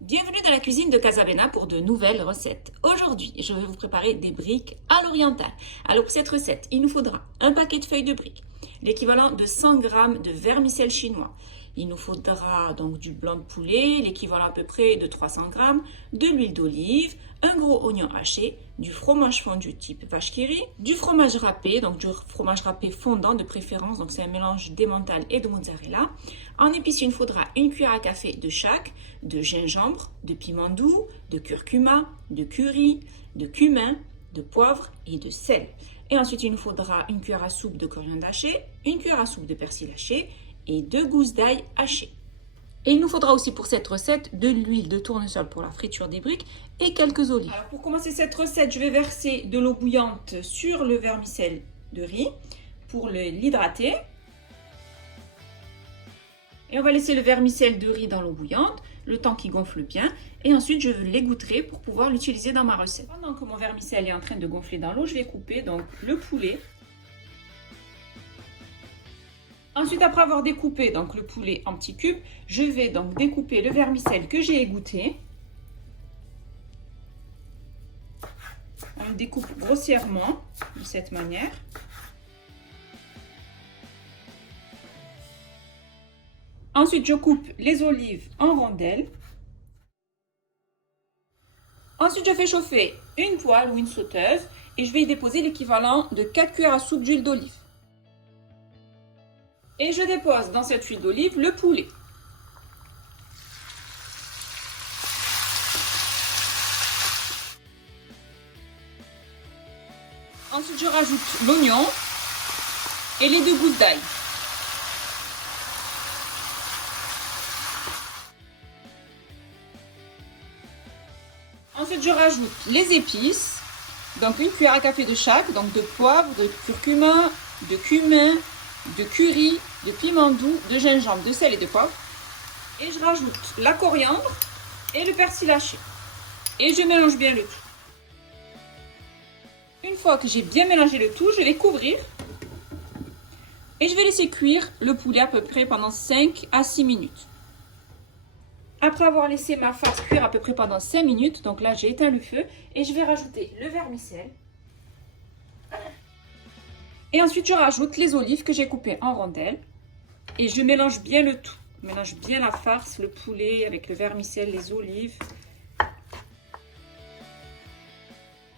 Bienvenue dans la cuisine de Casabena pour de nouvelles recettes. Aujourd'hui, je vais vous préparer des briques à l'orientale. Alors pour cette recette, il nous faudra un paquet de feuilles de briques, l'équivalent de 100 g de vermicelle chinois. Il nous faudra donc du blanc de poulet, l'équivalent à peu près de 300 g, de l'huile d'olive, un gros oignon haché, du fromage fondu type vache qui rit, du fromage râpé, donc du fromage râpé fondant de préférence, donc c'est un mélange d'emmental et de mozzarella. En épices, il nous faudra une cuillère à café de chaque, de gingembre, de piment doux, de curcuma, de curry, de cumin, de poivre et de sel. Et ensuite, il nous faudra une cuillère à soupe de coriandre haché, une cuillère à soupe de persil haché et 2 gousses d'ail hachées. Et il nous faudra aussi pour cette recette de l'huile de tournesol pour la friture des briques et quelques olives. Alors pour commencer cette recette, je vais verser de l'eau bouillante sur le vermicelle de riz pour l'hydrater. Et on va laisser le vermicelle de riz dans l'eau bouillante, le temps qu'il gonfle bien. Et ensuite, je l'égoutterai pour pouvoir l'utiliser dans ma recette. Pendant que mon vermicelle est en train de gonfler dans l'eau, je vais couper donc le poulet. Ensuite, après avoir découpé donc le poulet en petits cubes, je vais donc découper le vermicelle que j'ai égoutté. On le découpe grossièrement de cette manière. Ensuite, je coupe les olives en rondelles. Ensuite, je fais chauffer une poêle ou une sauteuse et je vais y déposer l'équivalent de 4 cuillères à soupe d'huile d'olive. Et je dépose dans cette huile d'olive le poulet. Ensuite, je rajoute l'oignon et les 2 gousses d'ail. Ensuite, je rajoute les épices, donc une cuillère à café de chaque, donc de poivre, de curcuma, de cumin, de curry, de piment doux, de gingembre, de sel et de poivre. Et je rajoute la coriandre et le persil haché. Et je mélange bien le tout. Une fois que j'ai bien mélangé le tout, je vais couvrir. Et je vais laisser cuire le poulet à peu près pendant 5 à 6 minutes. Après avoir laissé ma farce cuire à peu près pendant 5 minutes, donc là j'ai éteint le feu et je vais rajouter le vermicelle. Et ensuite je rajoute les olives que j'ai coupées en rondelles et je mélange bien le tout. Je mélange bien la farce, le poulet avec le vermicelle, les olives.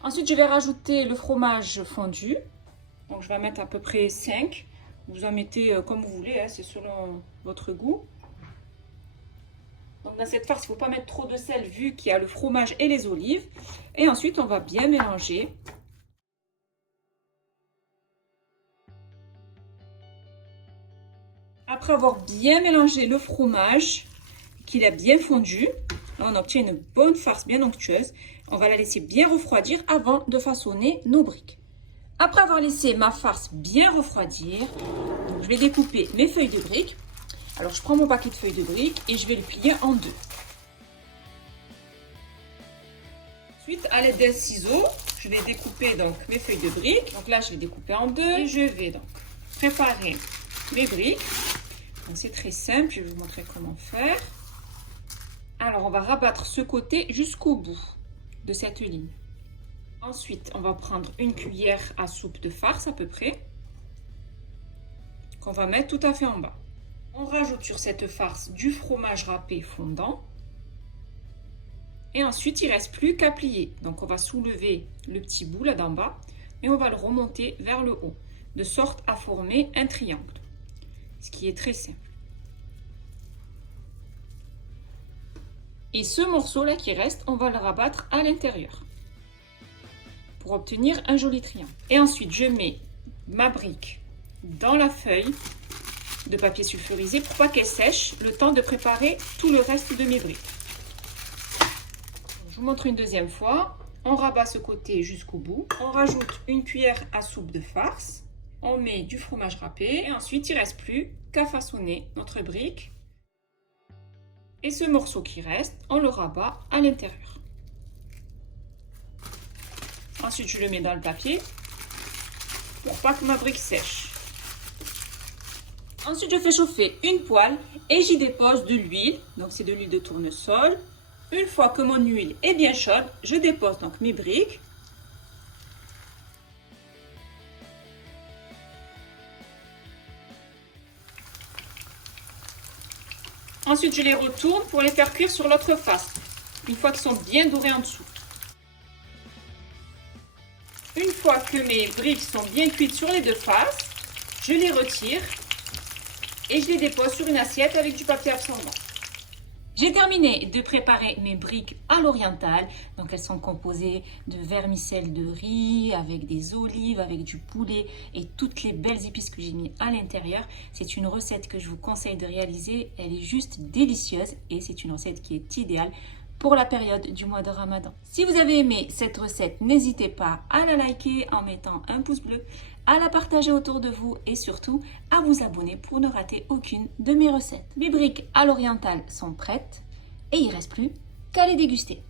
Ensuite je vais rajouter le fromage fondu. Donc je vais mettre à peu près 5. Vous en mettez comme vous voulez, hein, c'est selon votre goût. Donc dans cette farce, il ne faut pas mettre trop de sel vu qu'il y a le fromage et les olives. Et ensuite, on va bien mélanger. Après avoir bien mélangé le fromage, qu'il a bien fondu, là on obtient une bonne farce bien onctueuse. On va la laisser bien refroidir avant de façonner nos briques. Après avoir laissé ma farce bien refroidir, donc je vais découper mes feuilles de briques. Alors, je prends mon paquet de feuilles de briques et je vais le plier en deux. Ensuite, à l'aide d'un ciseau, je vais découper donc mes feuilles de briques. Donc là, je vais découper en deux et je vais donc préparer mes briques. Donc c'est très simple, je vais vous montrer comment faire. Alors, on va rabattre ce côté jusqu'au bout de cette ligne. Ensuite, on va prendre une cuillère à soupe de farce à peu près, qu'on va mettre tout à fait en bas. On rajoute sur cette farce du fromage râpé fondant. Et ensuite, il ne reste plus qu'à plier. Donc, on va soulever le petit bout là d'en bas et on va le remonter vers le haut, de sorte à former un triangle. Ce qui est très simple. Et ce morceau-là qui reste, on va le rabattre à l'intérieur pour obtenir un joli triangle. Et ensuite, je mets ma brique dans la feuille de papier sulfurisé pour pas qu'elle sèche, le temps de préparer tout le reste de mes briques. Je vous montre une deuxième fois. On rabat ce côté jusqu'au bout. On rajoute une cuillère à soupe de farce. On met du fromage râpé. Et ensuite, il ne reste plus qu'à façonner notre brique. Et ce morceau qui reste, on le rabat à l'intérieur. Ensuite, je le mets dans le papier pour pas que ma brique sèche. Ensuite, je fais chauffer une poêle et j'y dépose de l'huile. Donc, c'est de l'huile de tournesol Une fois que mon huile est bien chaude, je dépose donc mes briques. Ensuite, je les retourne pour les faire cuire sur l'autre face, une fois qu'ils sont bien dorés en dessous. Une fois que mes briques sont bien cuites sur les deux faces, je les retire et je les dépose sur une assiette avec du papier absorbant. J'ai terminé de préparer mes briques à l'orientale. Donc elles sont composées de vermicelle de riz, avec des olives, avec du poulet et toutes les belles épices que j'ai mis à l'intérieur. C'est une recette que je vous conseille de réaliser. Elle est juste délicieuse et c'est une recette qui est idéale pour la période du mois de Ramadan. Si vous avez aimé cette recette, n'hésitez pas à la liker en mettant un pouce bleu, à la partager autour de vous et surtout à vous abonner pour ne rater aucune de mes recettes. Mes briques à l'orientale sont prêtes et il ne reste plus qu'à les déguster.